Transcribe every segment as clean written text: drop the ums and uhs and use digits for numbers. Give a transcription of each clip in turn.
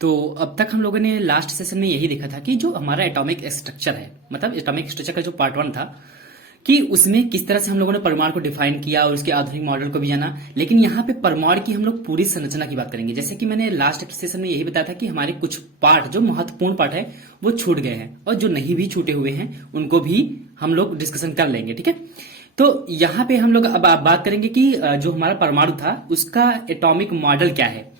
तो अब तक हम लोगों ने लास्ट सेशन में यही देखा था कि जो हमारा एटॉमिक स्ट्रक्चर है, मतलब एटॉमिक स्ट्रक्चर का जो पार्ट वन था, कि उसमें किस तरह से हम लोगों ने परमाणु को डिफाइन किया और उसके आधुनिक मॉडल को भी जाना। लेकिन यहाँ पे परमाणु की हम लोग पूरी संरचना की बात करेंगे। जैसे कि मैंने लास्ट सेशन में यही बताया था कि हमारे कुछ पार्ट जो महत्वपूर्ण पार्ट है वो छूट गए हैं, और जो नहीं भी छूटे हुए हैं उनको भी हम लोग डिस्कशन कर लेंगे। ठीक है, तो यहाँ पे हम लोग अब बात करेंगे कि जो हमारा परमाणु था उसका एटॉमिक मॉडल क्या है।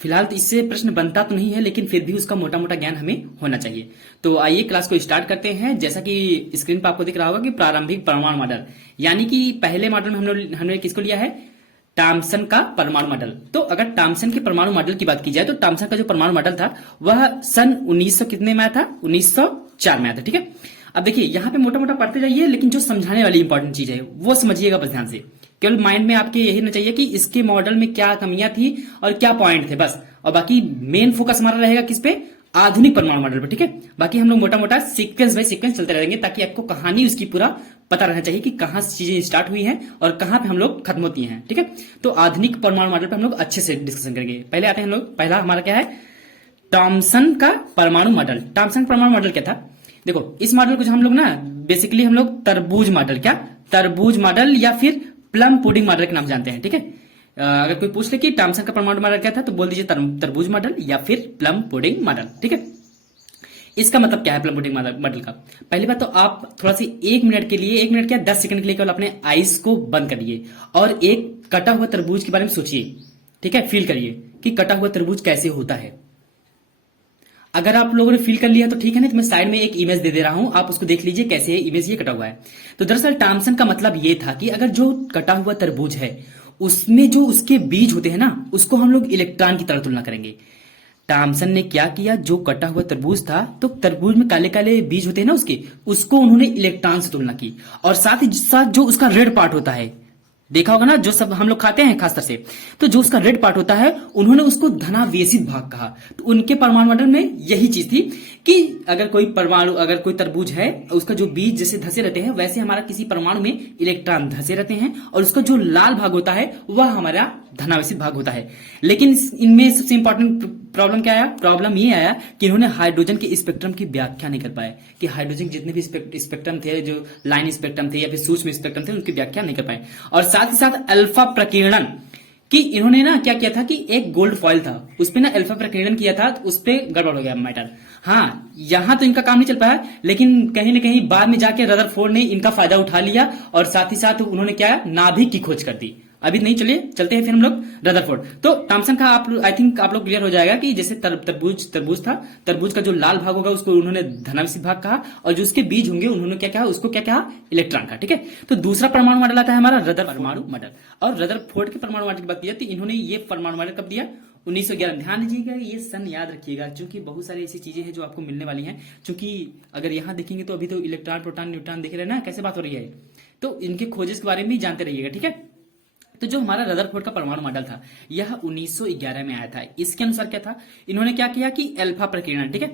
फिलहाल तो इससे प्रश्न बनता तो नहीं है, लेकिन फिर भी उसका मोटा मोटा ज्ञान हमें होना चाहिए। तो आइए क्लास को स्टार्ट करते हैं। जैसा कि स्क्रीन पर आपको दिख रहा होगा कि प्रारंभिक परमाणु मॉडल, यानी कि पहले मॉडल में हमने किसको लिया है, टॉमसन का परमाणु मॉडल। तो अगर टॉमसन के परमाणु मॉडल की बात की जाए तो टॉमसन का जो परमाणु मॉडल था वह सन 1900 कितने में आया था, 1904 में आया था। ठीक है, अब देखिए यहाँ पे मोटा मोटा पढ़ते जाइए, लेकिन जो समझाने वाली इंपॉर्टेंट चीज है वो समझिएगा बस ध्यान से। केवल माइंड में आपके यही ना चाहिए कि इसके मॉडल में क्या कमियां थी और क्या पॉइंट थे, बस। और बाकी मेन फोकस हमारा रहेगा किस पे, आधुनिक परमाणु मॉडल पे। ठीक है, बाकी हम लोग मोटा मोटा सीक्वेंस बाय सीक्वेंस चलते रहेंगे, ताकि आपको कहानी उसकी पूरा पता रहना चाहिए कि कहां से चीजें स्टार्ट हुई हैं और कहां पे हम लोग खत्म होती हैं। ठीक है, तो आधुनिक परमाणु मॉडल पे हम लोग अच्छे से डिस्कशन करेंगे। पहले आते हैं हम लोग, पहला हमारा क्या है, टॉमसन का परमाणु मॉडल। टॉमसन परमाणु मॉडल क्या था, देखो इस मॉडल को जो हम लोग ना बेसिकली हम लोग तरबूज मॉडल, क्या तरबूज मॉडल या फिर प्लम पुडिंग मॉडल के नाम जानते हैं। ठीक है, अगर कोई पूछ ले कि टॉमसन का परमाणु मॉडल क्या था तो बोल दीजिए तरबूज मॉडल या फिर प्लम पुडिंग मॉडल। ठीक है, इसका मतलब क्या है प्लम पुडिंग मॉडल का। पहली बात तो आप थोड़ा सी 1 मिनट के लिए, 1 मिनट क्या 10 सेकंड के लिए केवल अपने आईज को बंद करिए और एक कटा हुआ तरबूज के बारे में सोचिए। ठीक है, फील करिए कि कटा हुआ तरबूज कैसे होता है। अगर आप लोगों ने फील कर लिया तो ठीक है, नहीं तो मैं साइड में एक इमेज दे दे रहा हूं, आप उसको देख लीजिए कैसे है इमेज, ये कटा हुआ है। तो दरअसल टॉमसन का मतलब ये था कि अगर जो कटा हुआ तरबूज है उसमें जो उसके बीज होते हैं ना, उसको हम लोग इलेक्ट्रॉन की तरह तुलना करेंगे। टॉमसन ने क्या किया, जो कटा हुआ तरबूज था तो तरबूज में काले काले बीज होते हैं ना उसके, उसको उन्होंने इलेक्ट्रॉन से तुलना की। और साथ ही साथ जो उसका रेड पार्ट होता है, देखा होगा ना, जो सब हम लोग खाते हैं खासतर से, तो जो उसका रेड पार्ट होता है उन्होंने उसको धनावेशित भाग कहा। तो उनके परमाणु मॉडल में यही चीज थी कि अगर कोई परमाणु, अगर कोई तरबूज है उसका जो बीज जैसे धसे रहते हैं वैसे हमारा किसी परमाणु में इलेक्ट्रॉन धसे रहते हैं, और उसका जो लाल भाग होता है वह हमारा धनावेशित भाग होता है। लेकिन इनमें सबसे इंपॉर्टेंट प्रॉब्लम क्या आया, प्रॉब्लम ये आया कि इन्होंने हाइड्रोजन के स्पेक्ट्रम की व्याख्या नहीं कर पाए, कि हाइड्रोजन जितने भी स्पेक्ट्रम थे, जो लाइन स्पेक्ट्रम थे या फिर सूक्ष्म स्पेक्ट्रम थे, उनकी व्याख्या नहीं कर पाए। और साथ ही साथ अल्फा प्रकीर्णन कि इन्होंने ना क्या किया था कि एक गोल्ड फॉइल था उस पे ना अल्फा प्रकीर्णन किया था, तो उस पे गड़बड़ हो गया मैटर। हाँ, यहां तो इनका काम नहीं चल पाया, लेकिन कहीं ना कहीं बाद में जाके रदरफोर्ड ने इनका फायदा उठा लिया और साथ ही साथ उन्होंने क्या, नाभिक की खोज कर दी। अभी नहीं, चलिए चलते हैं फिर हम लोग रदरफोर्ड। तो टॉमसन का आप आई थिंक आप लोग क्लियर हो जाएगा कि जैसे तरबूज था, तरबूज का जो लाल भाग होगा उसको उन्होंने धनावेशित भाग कहा, और जो उसके बीज होंगे उन्होंने क्या कहा, उसको क्या कहा, इलेक्ट्रॉन का। ठीक है, तो दूसरा परमाणु मॉडल आता है हमारा रदर परमाणु मॉडल। और रदरफोर्ड के परमाणु मॉडल की बात की जाती है, इन्होंने ये परमाणु मॉडल कब दिया, 1911। ध्यान दीजिएगा, ये सन याद रखिएगा, क्योंकि बहुत सारी ऐसी चीजें हैं जो आपको मिलने वाली हैं। क्योंकि अगर यहां देखेंगे तो अभी तो इलेक्ट्रॉन प्रोटॉन न्यूट्रॉन देख रहे हैं ना कैसे बात हो रही है, तो इनके खोजेस के बारे में भी जानते रहिएगा। ठीक है, तो जो हमारा रदरफोर्ड का परमाणु मॉडल था यह 1911 में आया था। इसके अनुसार क्या था, इन्होंने क्या किया कि अल्फा प्रकीर्णन, ठीक है,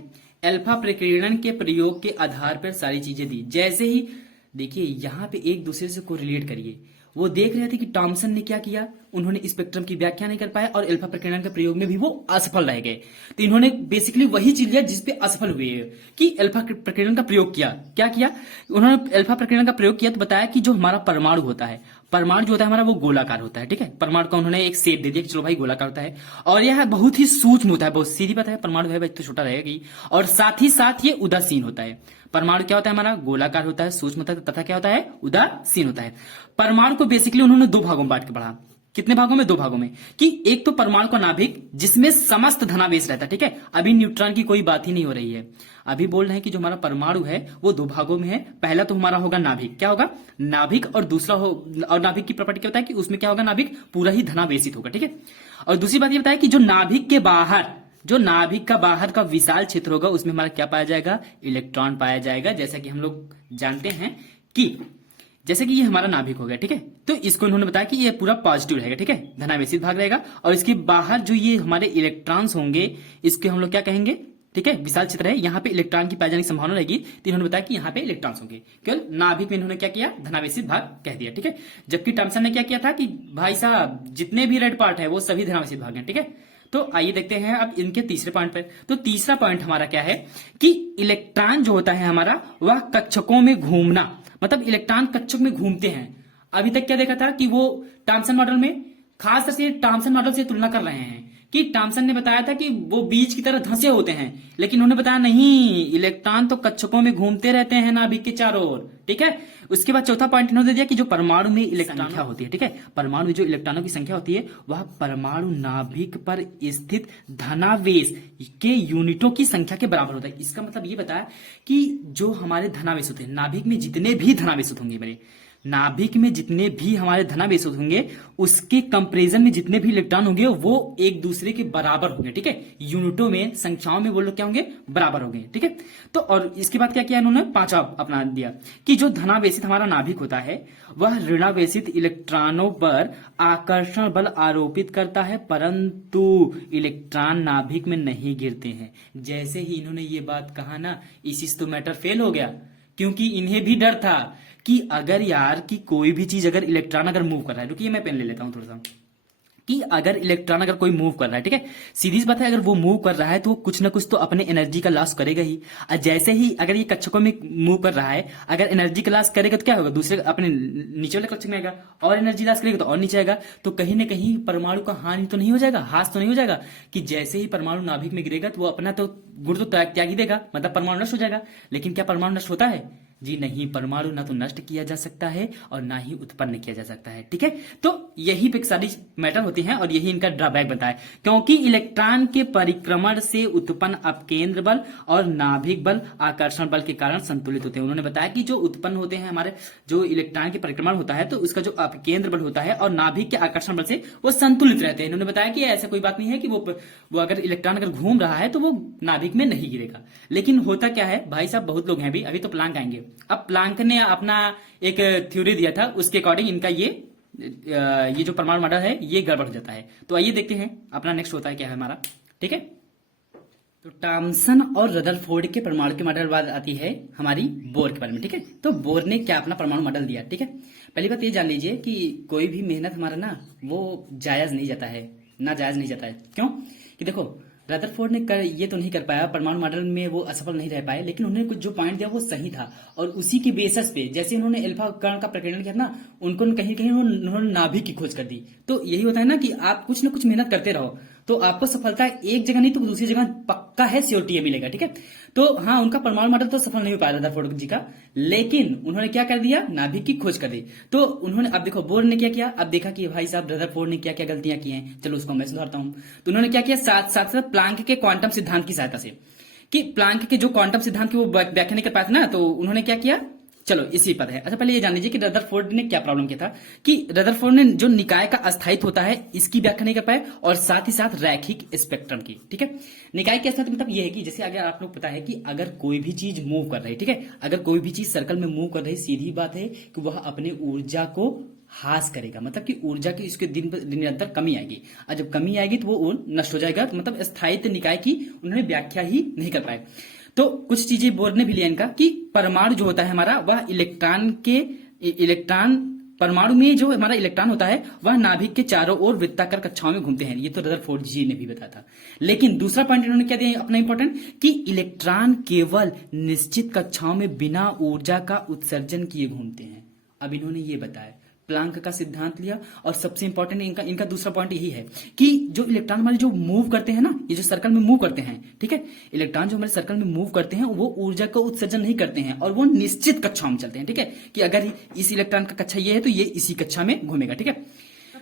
अल्फा प्रकीर्णन के प्रयोग के आधार पर सारी चीजें दी। जैसे ही देखिए यहां पे एक दूसरे से कोरिलेट करिए, वो देख रहे थे कि टॉमसन ने क्या किया, उन्होंने स्पेक्ट्रम की व्याख्या नहीं कर पाए और अल्फा प्रकीर्णन के प्रयोग में भी वो असफल रह गए। तो इन्होंने बेसिकली वही चीज लिया जिसपे असफल हुए कि अल्फा प्रकीर्णन का प्रयोग किया। क्या किया उन्होंने, अल्फा प्रकीर्णन का प्रयोग किया तो बताया कि जो हमारा परमाणु होता है, परमाणु जो होता है हमारा वो गोलाकार होता है। ठीक है, परमाणु का उन्होंने एक शेप दे दिया कि चलो भाई गोलाकार होता है, और यह बहुत ही सूक्ष्म होता है, बहुत सीधी बात है, परमाणु है भाई तो छोटा रहेगा ही, और साथ ही साथ ये उदासीन होता है। परमाणु क्या होता है हमारा, गोलाकार होता है, सूक्ष्म होता है, तथा क्या होता है, उदासीन होता है। परमाणु को बेसिकली उन्होंने 2 भागों में बांट के पढ़ा। कितने भागों में, 2 भागों में, कि एक तो परमाणु का नाभिक जिसमें समस्त धनावेश रहता है। ठीक है, अभी न्यूट्रॉन की कोई बात ही नहीं हो रही है, अभी बोल रहे हैं कि जो हमारा परमाणु है वो 2 भागों में है। पहला तो हमारा होगा नाभिक, क्या होगा, नाभिक, और दूसरा हो, और नाभिक की प्रॉपर्टी क्या होता है कि उसमें क्या होगा, नाभिक पूरा ही धनावेशित होगा। ठीक है, और दूसरी बात ये बताया कि जो नाभिक के बाहर, जो नाभिक का बाहर का विशाल क्षेत्र होगा उसमें हमारा क्या पाया जाएगा, इलेक्ट्रॉन पाया जाएगा। जैसा कि हम लोग जानते हैं कि जैसे कि ये हमारा नाभिक हो गया। ठीक है, तो इसको इन्होंने बताया कि ये पूरा पॉजिटिव रहेगा। ठीक है, धनावेशित भाग रहेगा, और इसके बाहर जो ये हमारे इलेक्ट्रॉन्स होंगे इसके हम लोग क्या कहेंगे, ठीक है, विशाल क्षेत्र है, यहाँ पे इलेक्ट्रॉन की पाए जाने की संभावना रहेगी। तो इन्होंने बताया कि यहाँ पे इलेक्ट्रॉन्स होंगे, केवल नाभिक में इन्होंने क्या किया, धनावेशित भाग कह दिया। ठीक है, जबकि टॉमसन ने क्या किया था कि भाई साहब जितने भी रेड पार्ट है वो सभी धनावेशित भाग हैं। ठीक है, तो आइए देखते हैं अब इनके तीसरे पॉइंट पे। तो तीसरा पॉइंट हमारा क्या है कि इलेक्ट्रॉन जो होता है हमारा वह कक्षकों में घूमना, मतलब इलेक्ट्रॉन कक्षक में घूमते हैं। अभी तक क्या देखा था कि वो थॉम्सन मॉडल में, खासतौर से थॉम्सन मॉडल से तुलना कर रहे हैं कि थॉम्सन ने बताया था कि वो बीज की तरह धंसे होते हैं, लेकिन उन्होंने बताया नहीं, इलेक्ट्रॉन तो कक्षकों में घूमते रहते हैं नाभिक के चारों ओर। ठीक है, उसके बाद चौथा पॉइंट इन्होंने दिया कि जो परमाणु में इलेक्ट्रॉन संख्या होती है, ठीक है, परमाणु में जो इलेक्ट्रॉनों की संख्या होती है वह परमाणु नाभिक पर स्थित धनावेश के यूनिटों की संख्या के बराबर होता है। इसका मतलब ये बताया कि जो हमारे धनावेश होते हैं, नाभिक में जितने भी धनावेश होंगे, मेरे नाभिक में जितने भी हमारे धनावेश होंगे उसके कंपैरिजन में जितने भी इलेक्ट्रॉन होंगे वो एक दूसरे के बराबर होंगे। ठीक है, यूनिटों में, संख्याओं में वो लोग क्या होंगे, बराबर होंगे। ठीक है, तो और इसके बाद क्या किया इन्होंने, पांचवा अपना दिया कि जो धनावेशित हमारा नाभिक होता है वह ऋणावेशित इलेक्ट्रॉनों पर आकर्षण बल आरोपित करता है, परंतु इलेक्ट्रॉन नाभिक में नहीं गिरते हैं। जैसे ही इन्होंने ये बात कहा ना, इसी तो मैटर फेल हो गया, क्योंकि इन्हें भी डर था कि अगर यार कि कोई भी चीज अगर इलेक्ट्रॉन अगर मूव कर रहा है, रुकिए मैं पेन ले लेता हूं थोड़ा सा, कि अगर इलेक्ट्रॉन अगर कोई मूव कर रहा है, ठीक है, सीधी सी बात है, अगर वो मूव कर रहा है तो कुछ ना कुछ तो अपने एनर्जी का लॉस करेगा ही। और जैसे ही अगर ये कक्षकों में मूव कर रहा है, अगर एनर्जी का लॉस करेगा तो क्या होगा, दूसरे अपने नीचे वाले कक्षक में आएगा, और एनर्जी लॉस करेगा तो और नीचे आएगा, तो कहीं ना कहीं परमाणु का हानि तो नहीं हो जाएगा, हास तो नहीं हो जाएगा, कि जैसे ही परमाणु नाभिक में गिरेगा तो वो अपना तो गुण तो त्याग ही देगा, मतलब परमाणु नष्ट हो जाएगा। लेकिन क्या परमाणु नष्ट होता है? जी नहीं, परमाणु ना तो नष्ट किया जा सकता है और ना ही उत्पन्न किया जा सकता है। ठीक है, तो यही पे सारी मैटर होती हैं और यही इनका ड्रॉबैक बनता है, क्योंकि इलेक्ट्रॉन के परिक्रमण से उत्पन्न अपकेंद्र बल और नाभिक बल आकर्षण बल के कारण संतुलित होते हैं। उन्होंने बताया कि जो उत्पन्न होते हैं हमारे, जो इलेक्ट्रॉन के परिक्रमण होता है तो उसका जो अपकेंद्र बल होता है और नाभिक के आकर्षण बल से वो संतुलित रहते हैं। इन्होंने बताया कि ऐसा कोई बात नहीं है कि वो अगर इलेक्ट्रॉन अगर घूम रहा है तो वो नाभिक में नहीं गिरेगा। लेकिन होता क्या है भाई साहब, बहुत लोग हैं अभी तो प्लांक आएंगे, अब प्लांक ने अपना एक थ्योरी दिया था, उसके अकॉर्डिंग इनका ये जो परमाणु मॉडल है ये गड़बड़ हो जाता है। तो आइए देखते हैं अपना नेक्स्ट होता है क्या है हमारा। ठीक है, तो थॉम्सन और रदरफोर्ड के परमाणु के मॉडल बाद आती है हमारी बोर के बारे में। ठीक है, तो बोर ने क्या अपना परमाणु मॉडल दिया। ठीक है, पहली बात ये जान लीजिए कि कोई भी मेहनत हमारा ना वो जायज नहीं जाता है, ना जायज नहीं जाता है। क्यों कि देखो, रदरफोर्ड ने ये तो नहीं कर पाया, परमाणु मॉडल में वो असफल नहीं रह पाए, लेकिन उन्होंने कुछ जो पॉइंट दिया वो सही था, और उसी के बेसिस पे जैसे उन्होंने अल्फा कण का प्रकरण किया ना, उनको कहीं कहीं उन्होंने नाभिक की खोज कर दी। तो यही होता है ना कि आप कुछ ना कुछ मेहनत करते रहो तो आपको सफलता एक जगह नहीं तो दूसरी जगह पक्का है, श्योरिटी मिलेगा। ठीक है, तो हाँ, उनका परमाणु मॉडल तो सफल नहीं हो पाया रदरफोर्ड जी का, लेकिन उन्होंने क्या कर दिया, नाभिक की खोज कर दी। तो उन्होंने, अब देखो बोर ने क्या किया, अब देखा कि भाई साहब रदरफोर्ड ने क्या क्या गलतियां की हैं, चलो उसको मैं सुधारता हूं। तो उन्होंने क्या किया, साथ साथ प्लांक के क्वांटम सिद्धांत की सहायता से, कि प्लांक के जो क्वांटम सिद्धांत की वो व्याख्या नहीं कर पाया था ना, तो उन्होंने क्या किया, चलो इसी पर है। अच्छा, पहले ये जान लीजिए कि रदरफोर्ड ने क्या प्रॉब्लम किया था, कि रदरफोर्ड ने जो निकाय का अस्थायित्व होता है इसकी व्याख्या नहीं कर पाए, और साथ ही साथ रैखिक स्पेक्ट्रम की। ठीक है, निकाय के अस्थायित्व मतलब ये है कि जैसे अगर आप लोग पता है कि अगर कोई भी चीज मूव कर रही है, ठीक है, अगर कोई भी चीज सर्कल में मूव कर रही, सीधी बात है कि वह अपने ऊर्जा को हास करेगा, मतलब कि ऊर्जा की इसके दिन निरंतर कमी आएगी, और जब कमी आएगी तो वो नष्ट हो जाएगा। तो मतलब स्थायित्व निकाय की उन्होंने व्याख्या ही नहीं कर पाए। तो कुछ चीजें बोर ने भी लिया इनका, कि परमाणु जो होता है हमारा वह इलेक्ट्रॉन परमाणु में जो हमारा इलेक्ट्रॉन होता है वह नाभिक के चारों ओर वृत्ताकार कक्षाओं में घूमते हैं। ये तो रदरफोर्ड जी ने भी बताया था। लेकिन दूसरा पॉइंट इन्होंने क्या दिया अपना इंपॉर्टेंट, कि इलेक्ट्रॉन केवल निश्चित कक्षाओं में बिना ऊर्जा का उत्सर्जन किए घूमते हैं। अब इन्होंने ये बताया, प्लांक का सिद्धांत लिया, और सबसे इंपॉर्टेंट इनका दूसरा पॉइंट यही है कि जो इलेक्ट्रॉन हमारे जो मूव करते हैं ना, ये जो सर्कल में मूव करते हैं, ठीक है, इलेक्ट्रॉन जो हमारे सर्कल में मूव करते हैं वो ऊर्जा का उत्सर्जन नहीं करते हैं, और वो निश्चित कक्षाओं में चलते हैं। ठीक है, कि अगर इस इलेक्ट्रॉन का कक्षा ये है तो ये इसी कक्षा में घूमेगा। ठीक है,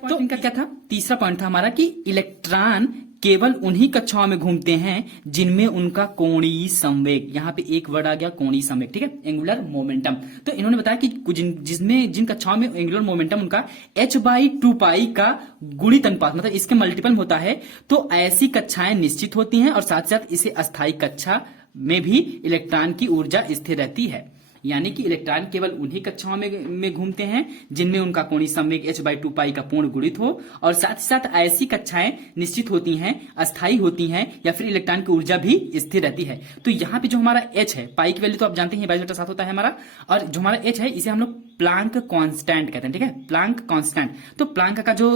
तो इनका क्या था, तीसरा पॉइंट था हमारा कि इलेक्ट्रॉन केवल उन्हीं कक्षाओं में घूमते हैं जिनमें उनका कोणीय संवेग, यहाँ पे एक वर्ड आ गया कोणीय संवेग, ठीक है, एंगुलर मोमेंटम। तो इन्होंने बताया कि जिन कक्षाओं में एंगुलर मोमेंटम उनका h/2π का गुणित अनुपात, मतलब इसके मल्टीपल होता है, तो ऐसी कक्षाएं निश्चित होती हैं, और साथ साथ इसे अस्थायी कक्षा में भी इलेक्ट्रॉन की ऊर्जा स्थिर रहती है। यानी कि इलेक्ट्रॉन केवल उन्हीं कक्षाओं में घूमते हैं जिनमें उनका कोणीय संवेग h/2 पाई का पूर्ण गुणित हो, और साथ ही साथ ऐसी कक्षाएं निश्चित होती हैं, अस्थायी होती हैं, या फिर इलेक्ट्रॉन की ऊर्जा भी स्थिर रहती है। तो यहाँ पे जो हमारा h है, पाई की वैल्यू तो आप जानते हैं 22/7 होता है हमारा, और जो हमारा h है इसे हम लोग प्लांक कांस्टेंट कहते हैं, ठीक है, प्लांक कांस्टेंट। तो प्लांक का जो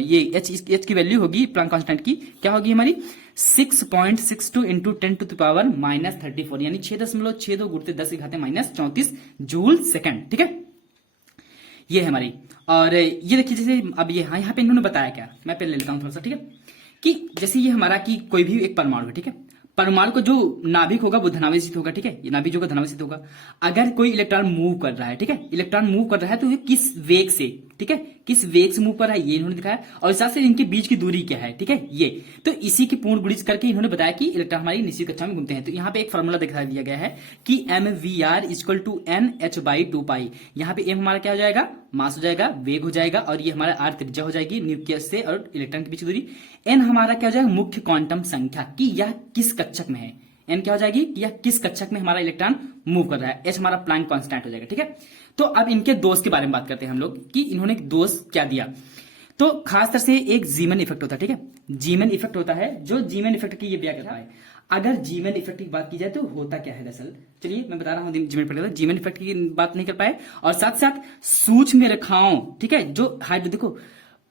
ये h की वैल्यू होगी प्लांक कांस्टेंट की, क्या होगी हमारी 6.62 इंटू 10⁻34, यानी 6.62 गुणित 10⁻−34 जूल सेकंड, ठीक है, ये है हमारी। और ये देखिए जैसे अब ये यहाँ पे इन्होंने बताया क्या, मैं पहले लेता हूँ थोड़ा सा, ठीक है, कि जैसे ये हमारा कि कोई भी एक परमाणु है, ठीक है, परमाणु को जो नाभिक होगा वो धनावेशित होगा, ठीक है, ये नाभिक जो होगा धनावेशित होगा। अगर कोई इलेक्ट्रॉन मूव कर रहा है, ठीक है, इलेक्ट्रॉन मूव कर रहा है तो ये किस वेग से, ठीक है, किस वेग से मूव कर रहा है ये इन्होंने दिखाया, और साथ से इनके बीच की दूरी क्या है, ठीक है, ये तो इसी की पूर्ण गुणित करके इन्होंने बताया कि इलेक्ट्रॉन हमारी निश्चित कक्षा में घूमते हैं। तो यहाँ पे एक फॉर्मूला दिखा दिया गया है कि mvr = nh/2 पाई। यहाँ पे m हमारा क्या हो जाएगा, मास हो जाएगा, वेग हो जाएगा, और ये हमारा r त्रिज्या हो जाएगी न्यूक्लियस से और इलेक्ट्रॉन के बीच की दूरी, n हमारा क्या हो जाएगा, मुख्य क्वांटम संख्या कि यह किस कक्षक में है, n क्या हो जाएगी कि यह किस कक्षक में हमारा इलेक्ट्रॉन मूव कर रहा है, h हमारा प्लैंक कांस्टेंट हो जाएगा, ठीक है। तो अब इनके दोष के बारे में बात करते हैं हम लोग कि इन्होंने दोष क्या दिया। तो खासतर से एक जीमन इफेक्ट होता है, ठीक है, जीमन इफेक्ट होता है, जो जीमन इफेक्ट की ये व्याख्या है। अगर जीमन इफेक्ट की बात की जाए तो होता क्या है दरअसल, चलिए मैं बता रहा हूं जीमन इफेक्ट। जीमन इफेक्ट की बात नहीं कर पाए, और साथ साथ सूक्ष्म रेखाओं, ठीक है, जो हाइड्रो देखो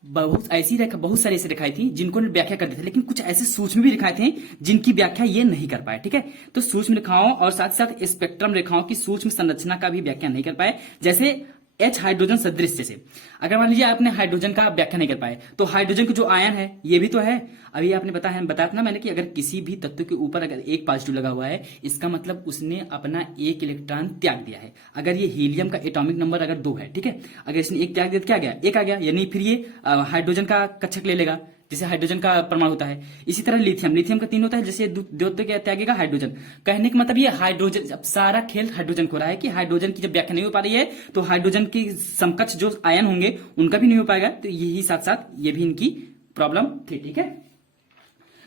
बहुत ऐसी रेखा, बहुत सारी ऐसी रेखाएं थी जिनको व्याख्या करते थे, लेकिन कुछ ऐसे सूक्ष्म भी रेखाएं थे जिनकी व्याख्या ये नहीं कर पाए, ठीक है। तो सूक्ष्म रेखाओं और साथ साथ स्पेक्ट्रम रेखाओं की सूक्ष्म संरचना का भी व्याख्या नहीं कर पाए, जैसे H हाइड्रोजन सदृश। जैसे अगर मान लीजिए आपने हाइड्रोजन का व्याख्या नहीं कर पाए, तो हाइड्रोजन के जो आयन है ये भी तो है, अभी आपने बताया ना मैंने कि अगर किसी भी तत्व के ऊपर अगर एक पॉजिटिव लगा हुआ है, इसका मतलब उसने अपना एक इलेक्ट्रॉन त्याग दिया है। अगर ये हीलियम का एटॉमिक नंबर अगर 2 है, ठीक है, अगर इसने एक त्याग दिया तो क्या गया, एक आ गया, यानी फिर ये हाइड्रोजन का कक्षक ले लेगा, जैसे हाइड्रोजन का परमाणु होता है। इसी तरह लिथियम का 3 होता है, जैसे द्योत क्या त्यागेगा, हाइड्रोजन। कहने का मतलब ये हाइड्रोजन, अब सारा खेल हाइड्रोजन को रहा है कि हाइड्रोजन की जब व्याख्या नहीं हो पा रही है तो हाइड्रोजन की समकक्ष जो आयन होंगे उनका भी नहीं हो पाएगा, तो यही साथ साथ ये भी इनकी प्रॉब्लम थी, ठीक है।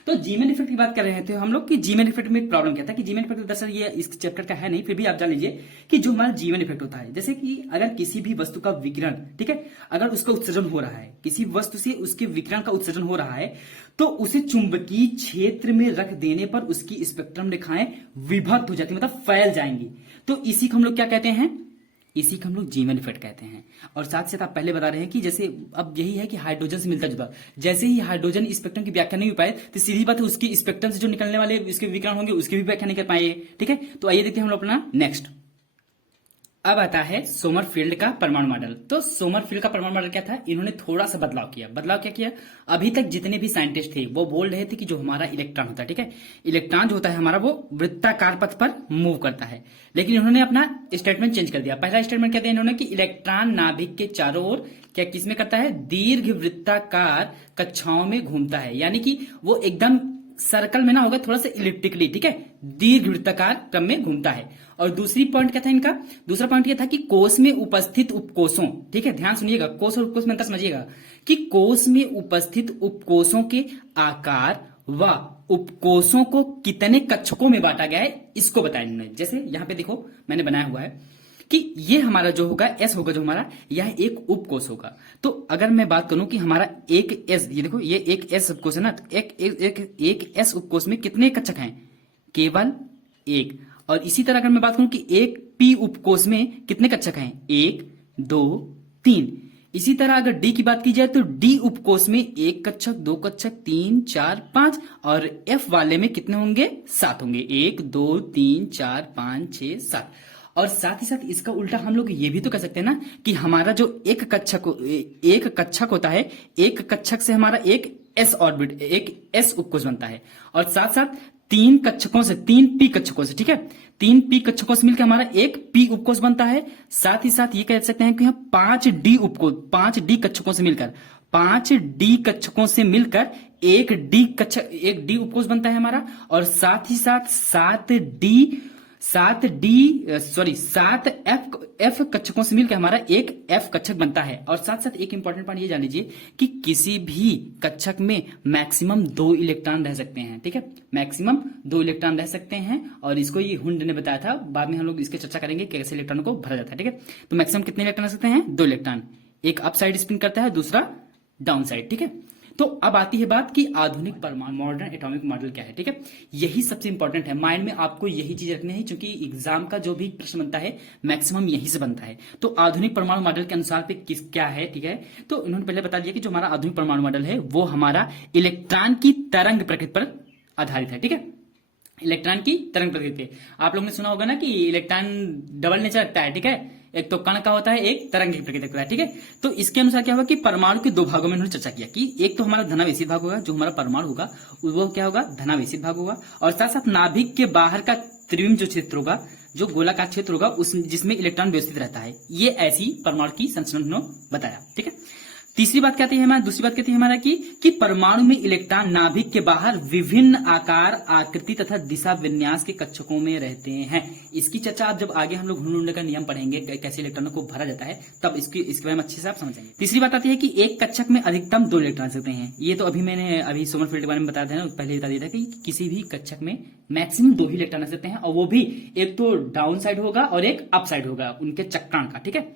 तो जीमन इफेक्ट की बात कर रहे थे हम लोग कि जीमन इफेक्ट में प्रॉब्लम क्या था, कि जीमन इफेक्ट दरअसल ये इस चैप्टर का है नहीं, फिर भी आप जान लीजिए कि जो हमारा जीमन इफेक्ट होता है, जैसे कि अगर किसी भी वस्तु का विकिरण, ठीक है, अगर उसका उत्सर्जन हो रहा है, किसी वस्तु से उसके विकिरण का उत्सर्जन हो रहा है, तो उसे चुंबकीय क्षेत्र में रख देने पर उसकी स्पेक्ट्रम रेखाएं विभक्त हो जाती, मतलब फैल जाएंगी। तो इसी को हम लोग क्या कहते हैं, इसी को हम लोग जीमन इफेक्ट कहते हैं। और साथ साथ आप पहले बता रहे हैं कि जैसे अब यही है कि हाइड्रोजन से मिलता जुलता, जैसे ही हाइड्रोजन स्पेक्ट्रम की व्याख्या नहीं हो पाए तो सीधी बात है उसकी स्पेक्ट्रम से जो निकलने वाले इसके विकिरण होंगे उसकी भी व्याख्या नहीं कर पाए, ठीक है। तो आइए देखते हैं हम लोग अपना नेक्स्ट। अब आता है सोमरफील्ड का परमाणु मॉडल। तो सोमरफील्ड का परमाणु मॉडल क्या था, इन्होंने थोड़ा सा बदलाव किया। बदलाव क्या किया, अभी तक जितने भी साइंटिस्ट थे वो बोल रहे थे कि जो हमारा इलेक्ट्रॉन होता है, ठीक है, इलेक्ट्रॉन जो होता है हमारा वो वृत्ताकार पथ पर मूव करता है, लेकिन इन्होंने अपना स्टेटमेंट चेंज कर दिया। पहला स्टेटमेंट क्या दिया इन्होंने कि इलेक्ट्रॉन नाभिक के चारों ओर क्या किस में करता है, दीर्घ वृत्ताकार कक्षाओं में घूमता है, यानी कि वो एकदम सर्कल में ना होगा, थोड़ा सा इलिप्टिकली, ठीक है, दीर्घ वृत्ताकार क्रम में घूमता है। और दूसरी पॉइंट क्या था इनका, दूसरा पॉइंट ये था कि कोष में उपस्थित उपकोषों, ठीक है, ध्यान सुनिएगा, कोष और उपकोष में अंतर समझिएगा कि कोष में उपस्थित उपकोषों के आकार व उपकोषों को कितने कक्षकों में बांटा गया है इसको बताया इन्होंने। जैसे यहां पे देखो मैंने बनाया हुआ है कि ये हमारा जो होगा एस होगा, जो हमारा यह एक उपकोष होगा। तो अगर मैं बात करूं कि हमारा एक एस, ये देखो ये एक एस उपकोष है ना, तो एक एस उपकोष में कितने कक्षक हैं, केवल एक। और इसी तरह अगर मैं बात करूं कि एक पी उपकोष में कितने कक्षक हैं, 1 2 3। इसी तरह अगर डी की बात की जाए तो डी उपकोष में 1 कक्षक 2 कक्षक 3 4 5, और एफ वाले में कितने होंगे, 7 होंगे, 1 2 3 4 5 6 7। और साथ ही साथ इसका उल्टा हम लोग ये भी तो कह सकते हैं ना कि हमारा जो एक कक्षक होता है, एक कक्षक से हमारा एक एस ऑर्बिट, एक एस उपकोष बनता है, और साथ साथ 3 कक्षकों से, 3 पी कक्षकों से, ठीक है, 3 पी कक्षकों से मिलकर हमारा एक पी उपकोष बनता है। साथ ही साथ ये कह सकते हैं कि 5 डी उपकोष, 5 डी कक्षकों से मिलकर, 5 डी कक्षकों से मिलकर एक डी उपकोष बनता है हमारा। और साथ ही साथ 7 डी सात एफ कक्षकों से मिलकर हमारा एक एफ कक्षक बनता है। और साथ साथ एक इंपॉर्टेंट पॉइंट ये जान लीजिए कि किसी भी कक्षक में मैक्सिमम 2 इलेक्ट्रॉन रह सकते हैं, ठीक है, मैक्सिमम 2 इलेक्ट्रॉन रह सकते हैं। और इसको ये हुंड ने बताया था, बाद में हम लोग इसकी चर्चा करेंगे कैसे इलेक्ट्रॉन को भरा जाता है, ठीक है। तो मैक्सिमम कितने इलेक्ट्रॉन रह सकते हैं? 2 इलेक्ट्रॉन, एक अप साइड स्पिन करता है, दूसरा डाउन साइड, ठीक है। तो अब आती है बात कि आधुनिक परमाणु मॉडर्न एटॉमिक मॉडल क्या है, ठीक है। यही सबसे इंपॉर्टेंट है, माइंड में आपको यही चीज रखनी है, क्योंकि एग्जाम का जो भी प्रश्न बनता है मैक्सिमम यही से बनता है। तो आधुनिक परमाणु मॉडल के अनुसार पे किस क्या है, ठीक है। तो इन्होंने पहले बता दिया कि जो हमारा आधुनिक परमाणु मॉडल है वो हमारा इलेक्ट्रॉन की तरंग प्रकृति पर आधारित है, ठीक है। इलेक्ट्रॉन की तरंग प्रकृति पे आप लोगों ने सुना होगा ना कि इलेक्ट्रॉन डबल नेचर रखता है, ठीक है। एक तो कण का होता है, एक तरंग की प्रकृति का, ठीक है। तो इसके अनुसार क्या होगा कि परमाणु के 2 भागों में उन्होंने चर्चा किया कि एक तो हमारा धनावेशित भाग होगा, जो हमारा परमाणु होगा वो क्या होगा, धनावेशित भाग होगा। और साथ साथ नाभिक के बाहर का त्रिविम जो क्षेत्र होगा, जो गोलाकार क्षेत्र होगा, उस जिसमें इलेक्ट्रॉन व्यवस्थित रहता है, ये ऐसी परमाणु की संरचना उन्होंने बताया, ठीक है। दूसरी बात कहती है हमारा कि परमाणु में इलेक्ट्रॉन नाभिक के बाहर विभिन्न आकार, आकृति तथा दिशा विन्यास के कक्षकों में रहते हैं। इसकी चर्चा आप जब आगे हम लोग हुंड का नियम पढ़ेंगे, कैसे इलेक्ट्रॉनों को भरा जाता है, तब इसके बारे में अच्छे से आप समझेंगे। तीसरी बात आती है कि एक कक्षक में अधिकतम 2 इलेक्ट्रॉन सकते हैं। ये तो मैंने सोमरफेल्ड के बारे में बताया था ना, पहले बता दिया था कि किसी भी कक्षक में मैक्सिमम 2 ही इलेक्ट्रॉन सकते हैं, और वो भी एक तो डाउन साइड होगा और एक अप साइड होगा उनके चक्रांक का, ठीक है।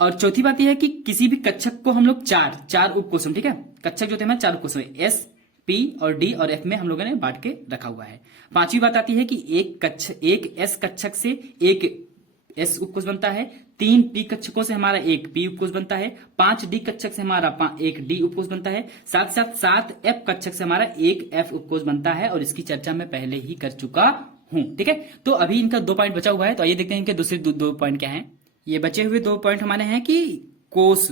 और चौथी बात यह है कि किसी भी कक्षक को हम लोग चार उपकोषों, ठीक है, कक्षक जो थे हमारे 4 उपकोषों एस, पी और डी और एफ में हम लोगों ने बांट के रखा हुआ है। पांचवी बात आती है कि एक एस कक्षक से एक एस उपकोष बनता है, 3 पी कक्षकों से हमारा एक पी उपकोष बनता है, 5 डी कक्षक से हमारा एक डी उपकोष बनता है, साथ साथ 7 एफ कक्षक से हमारा एक एफ उपकोष बनता है। और इसकी चर्चा मैं पहले ही कर चुका हूं, ठीक है। तो अभी इनका 2 पॉइंट बचा हुआ है, तो आइए देखते हैं इनके दूसरे 2 पॉइंट क्या है। ये बचे हुए 2 पॉइंट हमारे हैं कि कोष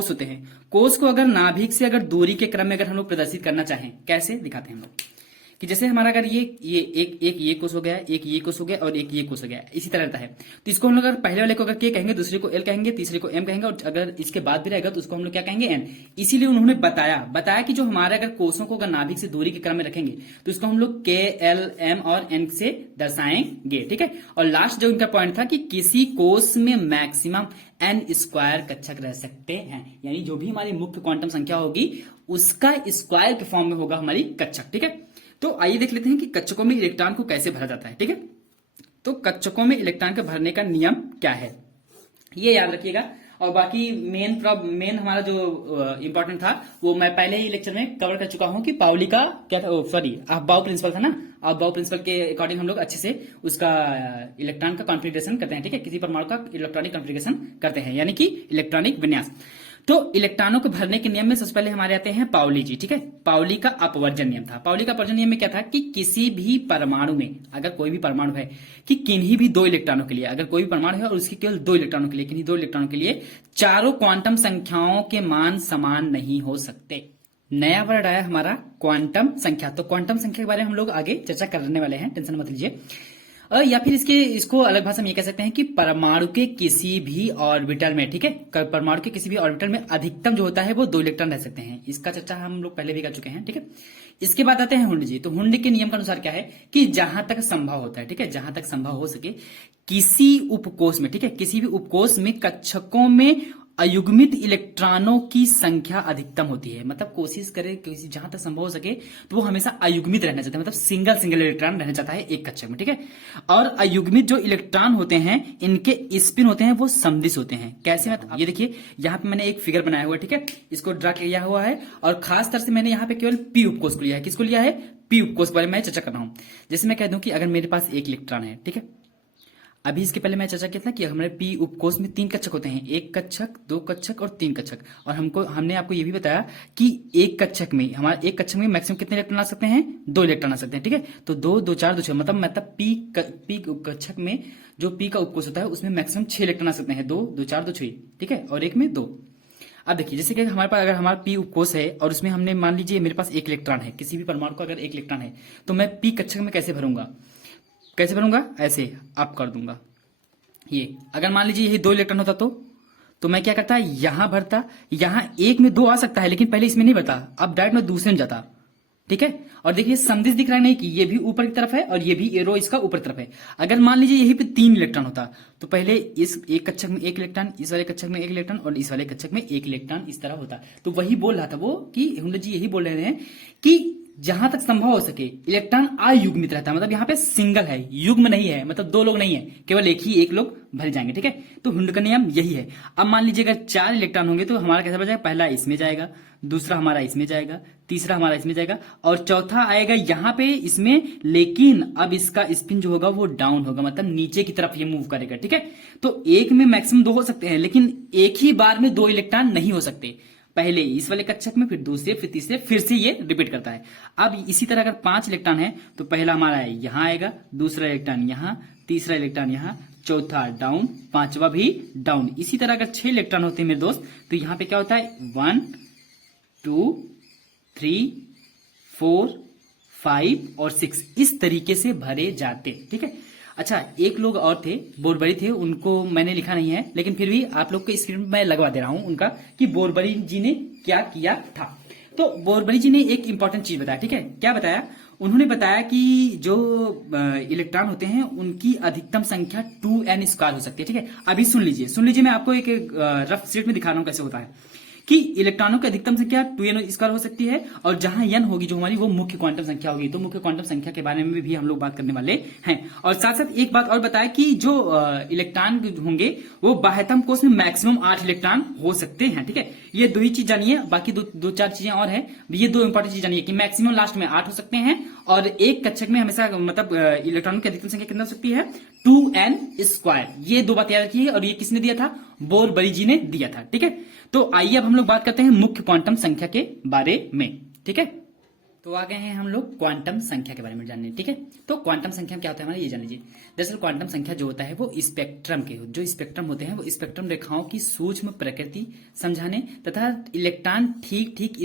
होते हैं, कोष को अगर नाभिक से अगर दूरी के क्रम में अगर हम लोग प्रदर्शित करना चाहें, कैसे दिखाते हैं हम लोग कि जैसे हमारा अगर ये एक ये कोष हो गया, एक ये कोष हो गया और एक ये कोष हो गया, इसी तरह रहता है। तो इसको हम लोग अगर पहले वाले को अगर के कहेंगे, दूसरे को एल कहेंगे, तीसरे को एम कहेंगे, और अगर इसके बाद भी रहेगा तो उसको हम लोग क्या कहेंगे, एन। इसीलिए उन्होंने बताया कि जो हमारे अगर कोषों को अगर नाभिक से दूरी के क्रम में रखेंगे तो इसको हम लोग के, एल, एम और एन से दर्शाएंगे, ठीक है। और लास्ट जो इनका पॉइंट था कि किसी कोष में मैक्सिमम n² कक्षक रह सकते हैं, यानी जो भी हमारी मुख्य क्वांटम संख्या होगी उसका स्क्वायर के फॉर्म में होगा हमारी कक्षक, ठीक है। तो आइए देख लेते हैं कि कक्षकों में इलेक्ट्रॉन को कैसे भरा जाता है, ठीक है। तो कक्षकों में इलेक्ट्रॉन के भरने का नियम क्या है, ये याद रखिएगा। और बाकी मेन हमारा जो इंपॉर्टेंट था वो मैं पहले ही लेक्चर में कवर कर चुका हूं कि पाउली का क्या था, अफबाउ प्रिंसिपल था ना। अफबाउ प्रिंसिपल के अकॉर्डिंग हम लोग अच्छे से उसका इलेक्ट्रॉन का कॉन्फ़िगरेशन करते हैं, ठीक है, किसी परमाणु का इलेक्ट्रॉनिक कॉन्फ़िगरेशन करते हैं, यानी कि इलेक्ट्रॉनिक विन्यास। तो इलेक्ट्रॉनों को भरने के नियम में सबसे पहले हमारे आते हैं पाउली जी, ठीक है। पाउली का अपवर्जन नियम था। पाउली का अपवर्जन नियम में क्या था कि किसी भी परमाणु में अगर कोई भी परमाणु है कि किन्हीं भी 2 इलेक्ट्रॉनों के लिए, अगर कोई भी परमाणु है और उसके केवल 2 इलेक्ट्रॉनों के लिए, किन्हीं 2 इलेक्ट्रॉनों के लिए चारों क्वांटम संख्याओं के मान समान नहीं हो सकते। नया वर्ड आया हमारा क्वांटम संख्या। तो क्वांटम संख्या के बारे में हम लोग आगे चर्चा करने वाले हैं, टेंशन मत लीजिए। या फिर इसको अलग भाषा में ये कह सकते हैं कि परमाणु के किसी भी ऑर्बिटल में, ठीक है, परमाणु के किसी भी ऑर्बिटल में अधिकतम जो होता है वो 2 इलेक्ट्रॉन रह सकते हैं। इसका चर्चा हम लोग पहले भी कर चुके हैं, ठीक है। इसके बाद आते हैं हुंड जी। तो हुंड के नियम के अनुसार क्या है कि जहां तक संभव होता है, ठीक है, जहां तक संभव हो सके किसी उपकोष में, ठीक है, किसी भी उपकोष में कक्षकों में अयुग्मित इलेक्ट्रॉनों की संख्या अधिकतम होती है। मतलब कोशिश करें किसी जहां तक संभव हो सके तो वो हमेशा अयुग्मित रहना चाहता है, मतलब सिंगल इलेक्ट्रॉन रहना चाहता है एक कक्षक में, ठीक है। और अयुग्मित जो इलेक्ट्रॉन होते हैं इनके स्पिन होते हैं वो समदिश होते हैं। कैसे, मतलब ये देखिए यहाँ पे मैंने एक फिगर बनाया हुआ है, ठीक है, इसको ड्रा किया हुआ है और खास तरह से मैंने यहाँ पे केवल पी उपकोष को लिया है। किसको लिया है? पी उपकोष के बारे में मैं चर्चा कर रहा हूं। जैसे मैं कह दूं कि अगर मेरे पास एक इलेक्ट्रॉन है, ठीक है, अभी इसके पहले मैं चर्चा किया था कि हमारे पी उपकोष में 3 कक्षक होते हैं, 1 कक्षक, 2 कक्षक और 3 कक्षक। और हमने आपको ये भी बताया कि एक कक्षक में मैक्सिमम कितने इलेक्ट्रॉन आ सकते हैं? 2 इलेक्ट्रॉन आ सकते हैं, ठीक है। तो 2, 2, 4, 2, 6 मतलब पी कक्षक में जो पी का उपकोष होता है उसमें मैक्सिमम 6 इलेक्ट्रॉन आ सकते हैं, 2, 2, 4, 2, 6, ठीक है, और एक में 2। अब देखिए जैसे कि हमारे पास अगर हमारा पी उपकोष है और उसमें हमने मान लीजिए मेरे पास 1 इलेक्ट्रॉन है, किसी भी परमाणु को अगर 1 इलेक्ट्रॉन है तो मैं पी कक्षक में कैसे भरूंगा? ऐसे अप कर दूंगा। ये अगर मान लीजिए ये 2 इलेक्ट्रॉन होता तो मैं क्या करता, यहां भरता, यहां 1 में 2 आ सकता है लेकिन पहले इसमें नहीं भरता, अब डायरेक्ट मैं दूसरे में जाता, ठीक है। और देखिए समदिश दिख रहा है नहीं कि ये भी ऊपर की तरफ है और ये भी एरो इसका ऊपर की तरफ है। अगर मान लीजिए यहीं पे 3 इलेक्ट्रॉन होता तो पहले इस एक कक्षक में 1 इलेक्ट्रॉन, इस वाले कक्षक में 1 इलेक्ट्रॉन और इस वाले कक्षक में 1 इलेक्ट्रॉन इस तरह होता। तो वही बोल रहा था वो कि हुंडा जी यही बोल रहे हैं कि जहां तक संभव हो सके इलेक्ट्रॉन अयुग्मित रहता है, मतलब यहाँ पे सिंगल है, युग्म नहीं है, मतलब 2 लोग नहीं है, केवल एक लोग भर जाएंगे। ठीक है, तो हुंड का नियम यही है। अब मान लीजिए अगर 4 इलेक्ट्रॉन होंगे तो हमारा कैसा बचेगा, पहला इसमें जाएगा, दूसरा हमारा इसमें जाएगा, तीसरा हमारा इसमें जाएगा और चौथा आएगा यहाँ पे इसमें। लेकिन अब इसका स्पिन जो होगा वो डाउन होगा, मतलब नीचे की तरफ ये मूव करेगा। ठीक है, तो एक में मैक्सिमम 2 हो सकते हैं, लेकिन एक ही बार में 2 इलेक्ट्रॉन नहीं हो सकते। पहले इस वाले कक्षक में, फिर दूसरे, फिर तीसरे, फिर से ये रिपीट करता है। अब इसी तरह अगर 5 इलेक्ट्रॉन है तो पहला हमारा यहां आएगा, दूसरा इलेक्ट्रॉन यहां, तीसरा इलेक्ट्रॉन यहां, चौथा डाउन, पांचवा भी डाउन। इसी तरह अगर 6 इलेक्ट्रॉन होते हैं मेरे दोस्त तो यहां पे क्या होता है 1 2 3 4 5 और 6 इस तरीके से भरे जाते। ठीक है, अच्छा एक लोग और थे बोरबरी थे, उनको मैंने लिखा नहीं है, लेकिन फिर भी आप लोग को स्क्रीन में लगवा दे रहा हूं उनका कि बोरबरी जी ने क्या किया था। तो बोरबरी जी ने एक इंपॉर्टेंट चीज बताया। ठीक है, क्या बताया, उन्होंने बताया कि जो इलेक्ट्रॉन होते हैं उनकी अधिकतम संख्या 2n² हो सकती है। ठीक है, अभी सुन लीजिए, मैं आपको एक रफ शीट में दिखा रहा हूं कैसे होता है कि इलेक्ट्रॉनों की अधिकतम संख्या 2n² हो सकती है और जहां n होगी जो हमारी वो मुख्य क्वांटम संख्या होगी। तो मुख्य क्वांटम संख्या के बारे में भी हम लोग बात करने वाले हैं। और साथ साथ एक बात और बताया कि जो इलेक्ट्रॉन होंगे वो बाह्यतम कोश में मैक्सिमम 8 इलेक्ट्रॉन हो सकते हैं। ठीक है, ये 2 ही चीज जानिए, बाकी दो चार चीजें और है। ये 2 इंपॉर्टेंट चीज जानिए कि मैक्सिमम लास्ट में 8 हो सकते हैं और एक कक्षक में हमेशा मतलब इलेक्ट्रॉनों की अधिकतम संख्या कितना हो सकती है 2n²। ये 2 बात याद रखिए और ये किसने दिया था, बोरबरी जी ने दिया था। ठीक है, तो आइए अब हम लोग बात करते हैं मुख्य क्वांटम संख्या के बारे में। ठीक है, तो आ गए हैं हम लोग क्वांटम संख्या के बारे में जानने। ठीक है, तो क्वांटम संख्या क्या होता है हमारा ये जान लीजिए। दरअसल क्वांटम संख्या जो होता है वो स्पेक्ट्रम के जो स्पेक्ट्रम होते हैं वो स्पेक्ट्रम रेखाओं की सूक्ष्म प्रकृति समझाने तथा इलेक्ट्रॉन की ठीक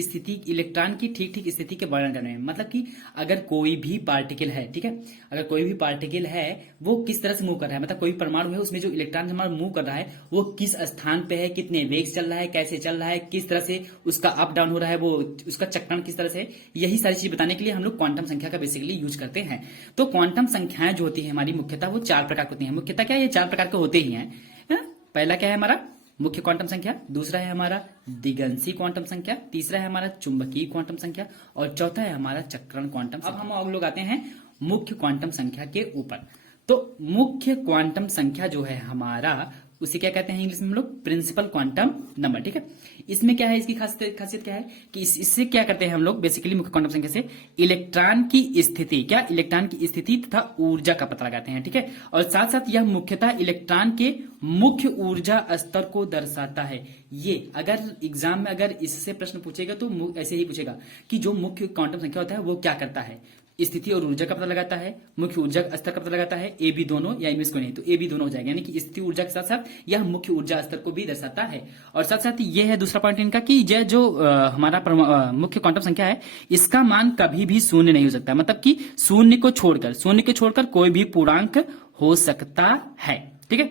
ठीक स्थिति के वर्णन करने में। मतलब कि अगर कोई भी पार्टिकल है, ठीक है, अगर कोई भी पार्टिकल है वो किस तरह से मूव कर रहा है, मतलब कोई परमाणु है उसमें जो इलेक्ट्रॉन हमारा मूव कर रहा है वो किस स्थान पे है, कितने वेग से चल रहा है, कैसे चल रहा है, किस तरह से उसका अप डाउन हो रहा है, वो उसका चक्रण किस तरह से, यही सारी चीज बताने के लिए हम लोग क्वांटम संख्या का बेसिकली यूज करते हैं। तो क्वांटम संख्याएं जो होती है हमारी मुख्यतः वो 4 प्रकार की होती हैं। मुख्यतः क्या, ये 4 प्रकार के होते ही हैं। पहला क्या है हमारा मुख्य क्वांटम संख्या, दूसरा है हमारा दिगंसी क्वांटम संख्या, तीसरा है हमारा चुंबकीय क्वांटम संख्या और चौथा है हमारा चक्रण क्वांटम। अब हम लोग आते हैं मुख्य क्वांटम संख्या के ऊपर। तो मुख्य क्वांटम संख्या जो है हमारा उसे क्या कहते हैं इंग्लिश में हम लोग, प्रिंसिपल क्वांटम नंबर। ठीक है, इसमें क्या है, इसकी खासियत क्या है कि इससे क्या करते हैं हम लोग बेसिकली मुख्य क्वांटम संख्या से इलेक्ट्रॉन की स्थिति, क्या इलेक्ट्रॉन की स्थिति तथा ऊर्जा का पता लगाते हैं। ठीक है, और साथ साथ यह मुख्यतः इलेक्ट्रॉन के मुख्य ऊर्जा स्तर को दर्शाता है। ये अगर एग्जाम में अगर इससे प्रश्न पूछेगा तो ऐसे ही पूछेगा कि जो मुख्य क्वांटम संख्या होता है वो क्या करता है, स्थिति और ऊर्जा का पता लगाता है, मुख्य ऊर्जा स्तर का पता लगाता है, ए बी दोनों या इनमें से कोई नहीं तो ए बी दोनों हो जाएगा, यानी कि स्थिति ऊर्जा के साथ साथ यह मुख्य ऊर्जा स्तर को भी दर्शाता है। और साथ साथ ये है दूसरा पॉइंट इनका कि यह जो हमारा मुख्य क्वांटम संख्या है इसका मान कभी भी शून्य नहीं हो सकता, मतलब कि शून्य को छोड़कर कोई भी पूर्णांक हो सकता है। ठीक है,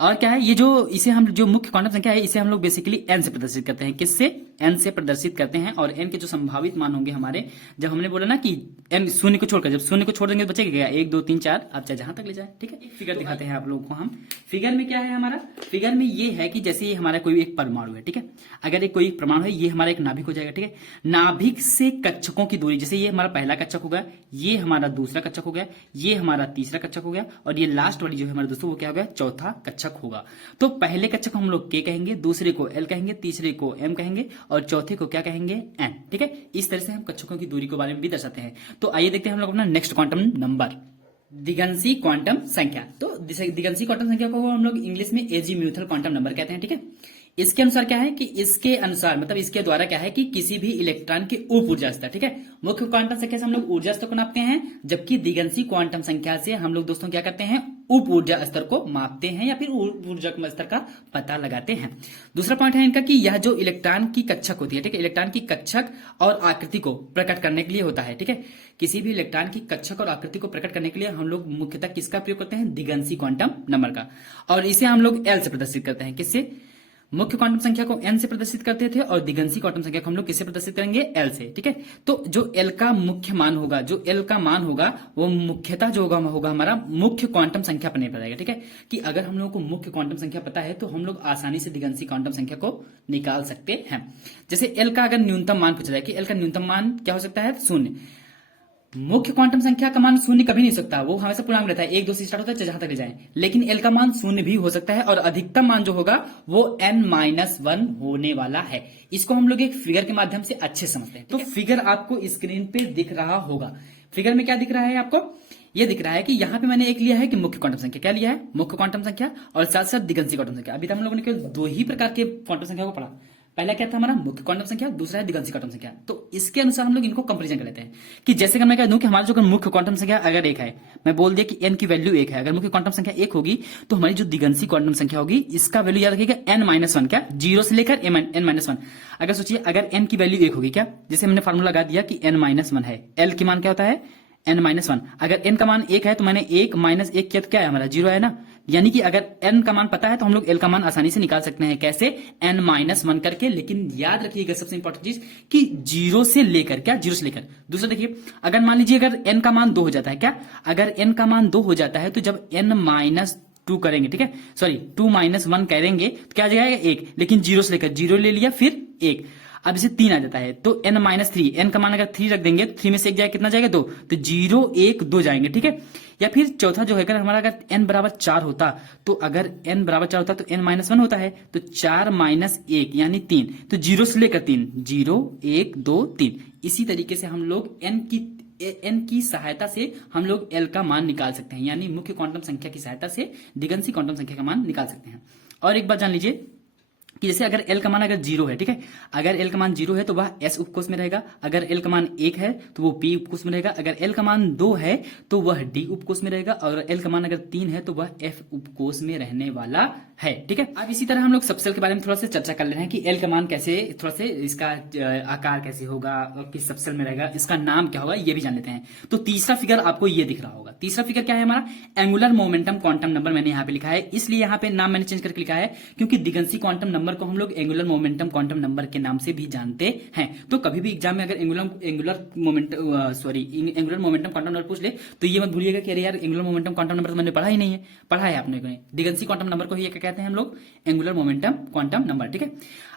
और क्या है ये जो इसे हम जो मुख्य क्वांटम संख्या है इसे हम लोग बेसिकली n से प्रदर्शित करते हैं। किससे, n से प्रदर्शित करते हैं। और n के जो संभावित मान होंगे हमारे, जब हमने बोला ना कि n शून्य को छोड़कर, जब शून्य को छोड़ देंगे तो बचेगा क्या, 1 2 3 4, आप चाहे जहां तक ले जाए। ठीक है, फिगर दिखाते हैं आप लोगों को हम। फिगर में क्या है हमारा, फिगर में ये है कि जैसे ये हमारा कोई एक परमाणु है, ठीक है, अगर एक कोई परमाणु है ये हमारा एक नाभिक हो जाएगा। ठीक है, नाभिक से कक्षकों की दूरी, जैसे ये हमारा पहला कक्षक हो गया, ये हमारा दूसरा कक्षक हो गया, ये हमारा तीसरा कक्षक हो गया और ये लास्ट वाली जो है हमारा दोस्तों वो क्या हो गया, चौथा कक्षक होगा। तो पहले कक्षक को हम लोग k कहेंगे, दूसरे को l कहेंगे, तीसरे को m कहेंगे और चौथे को क्या कहेंगे, n। ठीक है, इस तरह से हम कक्षकों की दूरी के बारे में भी दर्शाते हैं। तो आइए देखते हैं हम लोग अपना नेक्स्ट क्वांटम नंबर, दिगंसी क्वांटम संख्या। तो दिगंसी क्वांटम संख्या को हम लोग इंग्लिश में एजीम्यूथल क्वांटम नंबर कहते हैं। ठीक है, इसके अनुसार क्या है कि इसके अनुसार मतलब इसके द्वारा क्या है कि किसी भी इलेक्ट्रॉन के उप ऊर्जा स्तर, ठीक है, मुख्य क्वांटम संख्या से हम लोग ऊर्जा स्तर को नापते हैं, जबकि दिगंसी क्वांटम संख्या से हम लोग दोस्तों क्या करते हैं, उप ऊर्जा स्तर को मापते हैं या फिर ऊर्जा स्तर का पता लगाते हैं। दूसरा पॉइंट है इनका कि यह जो इलेक्ट्रॉन की कक्षक होती है, ठीक है, इलेक्ट्रॉन की कक्षक और आकृति को प्रकट करने के लिए होता है। ठीक है, किसी भी इलेक्ट्रॉन की कक्षक और आकृति को प्रकट करने के लिए हम लोग मुख्यतः किसका प्रयोग करते हैं, दिगंसी क्वांटम नंबर का। और इसे हम लोग एल से प्रदर्शित करते हैं, किससे, मुख्य क्वांटम संख्या को n से प्रदर्शित करते थे और दिगंशी क्वांटम संख्या को हम लोग किससे प्रदर्शित करेंगे, l से। ठीक है, तो जो l का मुख्य मान होगा, जो l का मान होगा वो मुख्यतः जो होगा हमारा मुख्य क्वांटम संख्या पर निर्भर रहेगा। ठीक है, कि अगर हम लोगों को मुख्य क्वांटम संख्या पता है तो हम लोग आसानी से दिगंशी क्वांटम संख्या को निकाल सकते हैं। जैसे l का अगर न्यूनतम मान पूछा जाए कि l का न्यूनतम मान क्या हो सकता है, 0। मुख्य क्वांटम संख्या का मान 0 कभी नहीं हो सकता, वो हमेशा पूर्णांक रहता है, 1 2 से स्टार्ट होता है जहां तक ले जाए। लेकिन l का मान 0 भी हो सकता है और अधिकतम मान जो होगा वो n-1 होने वाला है। इसको हम लोग एक फिगर के माध्यम से अच्छे समझते हैं। तो फिगर आपको स्क्रीन पे दिख रहा होगा। फिगर में क्या दिख रहा है आपको, ये दिख रहा है कि यहाँ पे मैंने एक लिया है कि मुख्य क्वांटम संख्या, क्या लिया है, मुख्य क्वांटम संख्या, और साथ साथ दिगंशी क्वांटम संख्या। अभी तक हम लोगों ने केवल 2 ही प्रकार के क्वांटम संख्या को पढ़ा। पहला क्या था हमारा मुख्य क्वांटम संख्या, दूसरा है दिगंशी क्वांटम संख्या। तो इसके अनुसार हम लोग इनको कंपैरिजन कर लेते हैं कि जैसे कि मैं कह दूं कि हमारा जो मुख्य क्वांटम संख्या अगर 1 है, मैं बोल दिया कि n की वैल्यू 1 है, अगर मुख्य क्वांटम संख्या 1 होगी तो हमारी जो दिगंशी क्वांटम संख्या होगी इसका वैल्यू याद रखिएगा n-1, क्या 0 से लेकर n-1। अगर सोचिए अगर n की वैल्यू 1 होगी, क्या जैसे हमने फार्मूला लगा दिया कि n-1 है, l की मान क्या होता है n-1। अगर n का मान 1 है तो मैंने 1 - 1 किया तो क्या है हमारा 0 है ना। यानी कि अगर n का मान पता है तो हम लोग l का मान आसानी से निकाल सकते हैं, कैसे, n-1 करके। लेकिन याद रखिएगा सबसे इंपॉर्टेंट चीज कि 0 से लेकर, क्या 0 से लेकर। दूसरा देखिए, अगर मान लीजिए अगर n का मान 2 हो जाता है, क्या अगर n का मान 2 हो जाता है तो जब n-2 करेंगे, ठीक है, सॉरी 2-1 करेंगे तो क्या आ जाएगा 1, लेकिन 0 से लेकर 0 ले लिया फिर 1। अब इसे 3 आ जाता है तो n-3, n का मान अगर 3 रख देंगे तो 3 में से 1 जाएगा, कितना जाएगा 2, तो 0 1 2 जाएंगे। ठीक है, या फिर चौथा जो है अगर हमारा अगर n बराबर 4 होता, तो अगर n बराबर 4 होता तो n-1 होता है, तो 4 - 1 यानी 3, तो 0 से लेकर 3, 0 1 2 3। इसी तरीके से हम लोग n की सहायता से हम लोग l का मान निकाल सकते हैं, यानी मुख्य क्वांटम संख्या की सहायता से दिगंशी क्वांटम संख्या का मान निकाल सकते हैं। और एक बात जान लीजिए कि जैसे अगर l का मान अगर 0 है, ठीक है, अगर l का मान 0 है तो वह s उपकोष में रहेगा, अगर l का मान 1 है तो वो p उपकोष में रहेगा, अगर l का मान 2 है तो वह d उपकोष में रहेगा, और l का मान अगर 3 है तो वह f उपकोष में रहने वाला है। ठीक है, अब इसी तरह हम लोग सबसेल के बारे में थोड़ा सा चर्चा कर ले रहे हैं कि l का मान कैसे, थोड़ा से इसका आकार कैसे होगा और किस सबसेल में रहेगा, इसका नाम क्या होगा, ये भी जान लेते हैं। तो तीसरा फिगर आपको ये दिख रहा होगा। तीसरा फिगर क्या है हमारा, एंगुलर मोमेंटम क्वांटम नंबर मैंने यहाँ पे लिखा है, इसलिए यहाँ पे नाम मैंने चेंज करके लिखा है क्योंकि दिगंशी क्वांटम नंबर को हम लोग एंगुलर मोमेंटम क्वांटम नंबर के नाम से भी जानते हैं। तो कभी भी एग्जाम में अगर एंगुलर मोमेंटम क्वांटम नंबर पूछ ले तो ये मत भूलिएगा कि अरे यार एंगुलर मोमेंटम क्वांटम नंबर तो मैंने पढ़ा ही नहीं है, पढ़ा है आपने को। दिगंशी क्वांटम नंबर को ही क्या कहते हैं हम लोग, एंगुलर मोमेंटम क्वांटम नंबर। ठीक है,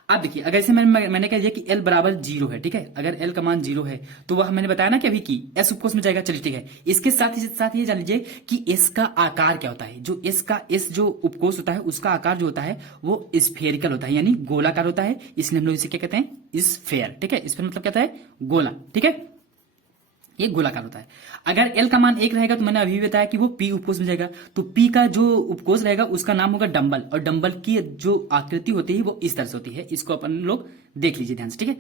अब देखिए अगर इसे मैंने कह दिया कि l बराबर 0 है, ठीक है, अगर l का मान 0 है तो वह मैंने बताया ना कि अभी की s उपकोष में जाएगा। चलिए ठीक है, इसके साथ ये जान लीजिए कि s का आकार क्या होता है। जो s जो उपकोष होता है उसका आकार जो होता है वो स्फेरिकल होता है, यानी गोलाकार होता है, इसलिए हम लोग इसे क्या कहते हैं, स्फेयर। ठीक है, स्फेयर मतलब क्या होता है, गोला। ठीक है, ये गोलाकार होता है। अगर l का मान 1 रहेगा तो मैंने अभी भी बताया कि वो p उपकोष में जाएगा, तो p का जो उपकोष रहेगा उसका नाम होगा डंबल, और डंबल की जो आकृति होती है वो इस तरह से होती है। इसको अपन लोग देख लीजिए ध्यान से। ठीक है,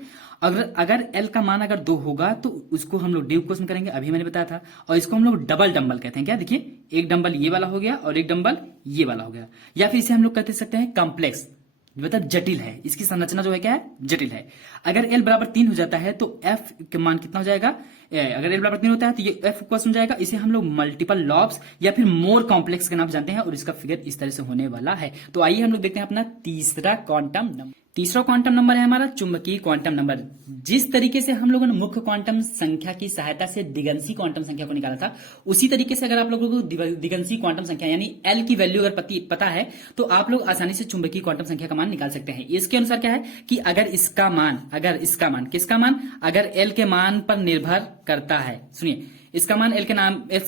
अगर l का मान अगर 2 होगा तो उसको हम लोग d उपकोष में करेंगे, अभी मैंने बताया था, और इसको हम लोग डबल डंबल कहते हैं। क्या देखिए, एक डंबल ये वाला हो गया और एक डंबल ये वाला हो गया, या फिर इसे हम लोग कहते सकते हैं कॉम्प्लेक्स, मतलब जटिल है, इसकी संरचना जो है क्या है, जटिल है। अगर l बराबर 3 हो जाता है तो f के मान कितना हो जाएगा, अगर l बराबर 3 होता है तो ये f क्वेश्चन हो जाएगा। इसे हम लोग मल्टीपल लॉब्स या फिर मोर कॉम्प्लेक्स के नाम से जानते हैं, और इसका फिगर इस तरह से होने वाला है। तो आइए हम लोग देखते हैं अपना तीसरा क्वांटम नंबर। तीसरा क्वांटम नंबर है हमारा चुंबकीय क्वांटम नंबर। जिस तरीके से हम लोगों ने मुख्य क्वांटम संख्या की सहायता से दिगंशी क्वांटम संख्या को निकाला था, उसी तरीके से अगर आप लोगों को दिगंशी क्वांटम संख्या यानी l की वैल्यू अगर पता है तो आप लोग आसानी से चुंबकीय क्वांटम संख्या का मान निकाल सकते हैं। इसके अनुसार क्या है कि अगर इसका मान किसका मान, अगर l के मान पर निर्भर करता है, सुनिए, इसका मान l के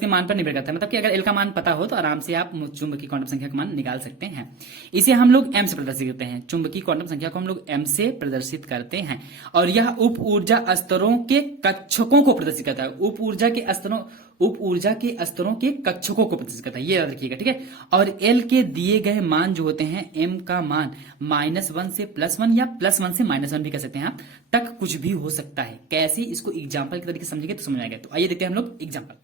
मान पर निर्भर करता है, मतलब कि अगर l का मान पता हो तो आराम से आप चुंबकीय क्वांटम संख्या का मान निकाल सकते हैं। इसे हम लोग m से प्रदर्शित करते हैं, चुंबकीय क्वांटम संख्या को हम लोग m से प्रदर्शित करते हैं, और यह उप ऊर्जा स्तरों के कक्षकों को प्रदर्शित करता है। उप ऊर्जा के स्तरों के कक्षकों को प्रदर्शित करता है, ये याद रखिएगा। ठीक है, और l के दिए गए मान जो होते हैं, m का मान -1 से +1 या +1 से -1 भी कह सकते हैं आप, तक कुछ भी हो सकता है। कैसे, इसको एग्जाम्पल के तरीके से समझेंगे तो समझ आएगा। तो आइए देखते हैं हम लोग एग्जाम्पल।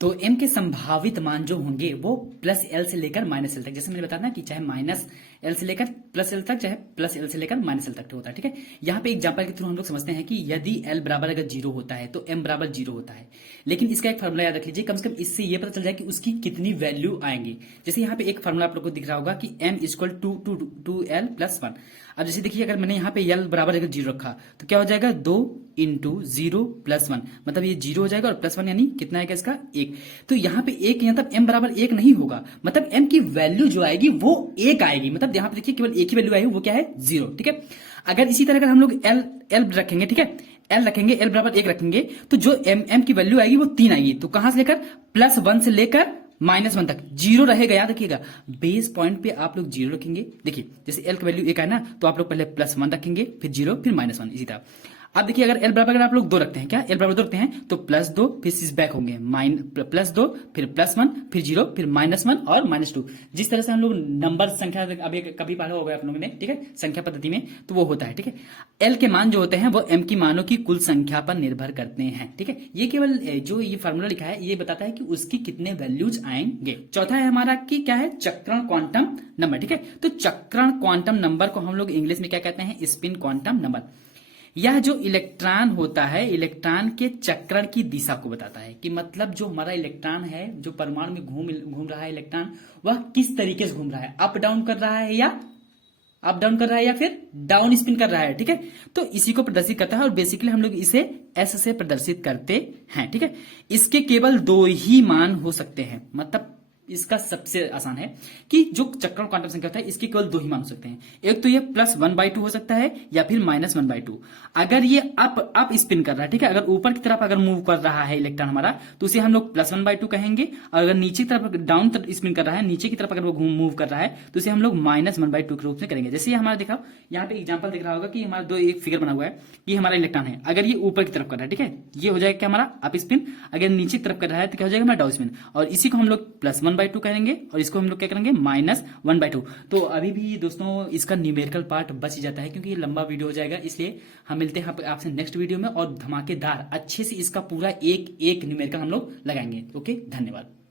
तो m के संभावित मान जो होंगे वो प्लस एल से लेकर माइनस एल तक, जैसे मैंने बताया ना कि चाहे माइनस एल से लेकर प्लस एल तक, चाहे प्लस एल से लेकर माइनस एल तक होता है। ठीक है, यहाँ पे एग्जांपल के थ्रू हम लोग समझते हैं कि यदि एल बराबर अगर 0 होता है तो m बराबर 0 होता है, लेकिन इसका एक फॉर्मूला याद रख लीजिए, कम से कम इससे ये पता चल जाए कि उसकी कितनी वैल्यू आएंगी। जैसे यहाँ पे एक फॉर्मूला आप लोग को दिख रहा होगा कि m equal to L plus 1। अब जैसे देखिए अगर मैंने यहाँ पे एल बराबर अगर 0 रखा तो क्या हो जाएगा 2 इंटू 0 प्लस 1, मतलब ये 0 हो जाएगा और प्लस 1 यानी कितना आएगा इसका 1। तो यहाँ पे 1 मतलब m बराबर 1 नहीं होगा, मतलब m की वैल्यू जो आएगी वो 1 आएगी, मतलब यहाँ पे देखिए केवल एक ही वैल्यू आएगी, वो क्या है 0। ठीक है, अगर इसी तरह अगर हम लोग एल रखेंगे, ठीक है, एल रखेंगे, एल बराबर 1 रखेंगे, तो जो m की वैल्यू आएगी वो 3 आएगी। तो कहां से लेकर प्लस 1 से लेकर माइनस 1 तक 0 रहेगा, याद रखिएगा। बेस पॉइंट पे आप लोग 0 रखेंगे। देखिए जैसे एल की वैल्यू 1 है ना, तो आप लोग पहले प्लस 1 रखेंगे, फिर 0, फिर माइनस 1, इसी तरह। अब देखिए अगर एल बराबर अगर आप लोग 2 रखते हैं, क्या एल बराबर 2 रखते हैं तो प्लस 2 फिर सिस बैक होंगे, प्लस 2 फिर प्लस 1 फिर 0 फिर माइनस 1 और माइनस 2। जिस तरह से हम लोग नंबर संख्या अभी कभी पढ़ा होगा आप लोगों ने, ठीक है, संख्या पद्धति में, तो वो होता है। ठीक है, एल के मान जो होते हैं वो एम की मानों की कुल संख्या पर निर्भर करते हैं। ठीक है, ये केवल जो ये फॉर्मूला लिखा है ये बताता है कि उसकी कितने वैल्यूज आएंगे। चौथा है हमारा कि क्या है, चक्रण क्वांटम नंबर। ठीक है, तो चक्रण क्वांटम नंबर को हम लोग इंग्लिश में क्या कहते हैं, स्पिन क्वांटम नंबर। यह जो इलेक्ट्रॉन होता है, इलेक्ट्रॉन के चक्रण की दिशा को बताता है, कि मतलब जो हमारा इलेक्ट्रॉन है, जो परमाणु में घूम रहा है इलेक्ट्रॉन, वह किस तरीके से घूम रहा है, अप डाउन कर रहा है या अप डाउन कर रहा है या फिर डाउन स्पिन कर रहा है। ठीक है, तो इसी को प्रदर्शित करता है और बेसिकली हम लोग इसे एस से प्रदर्शित करते हैं। ठीक है, इसके केवल 2 ही मान हो सकते हैं, मतलब इसका सबसे आसान है कि जो चक्रण क्वांटम संख्या होता है इसके केवल 2 ही मान हो सकते हैं। एक तो ये प्लस 1/2 हो सकता है या फिर माइनस 1/2। अगर ये अप स्पिन कर रहा है, ठीक है, अगर ऊपर की तरफ अगर मूव कर रहा है इलेक्ट्रॉन हमारा, तो उसे हम लोग प्लस 1/2 कहेंगे। और अगर नीचे की तरफ डाउन स्पिन कर रहा है, नीचे की तरफ अगर वो मूव कर रहा है, तो उसे हम लोग माइनस 1/2 के रूप में करेंगे। जैसे हमारा देखा यहाँ पे एग्जाम्पल दिख रहा होगा कि हमारा एक फिगर बना हुआ है कि हमारा इलेक्ट्रॉन है, अगर ये ऊपर की तरफ कर रहा है, ठीक है, ये हो जाएगा क्या हमारा अप स्पिन। अगर नीचे की तरफ कर रहा है तो क्या हो जाएगा हमारा डाउन स्पिन, और इसी को हम लोग प्लस 1/2 कहेंगे और इसको हम लोग क्या करेंगे माइनस 1/2। तो अभी भी दोस्तों इसका न्यूमेरिकल पार्ट बच जाता है क्योंकि ये लंबा वीडियो हो जाएगा, इसलिए हम मिलते हैं आपसे नेक्स्ट वीडियो में और धमाकेदार अच्छे से इसका पूरा एक न्यूमेरिकल हम लोग लगाएंगे। ओके, धन्यवाद।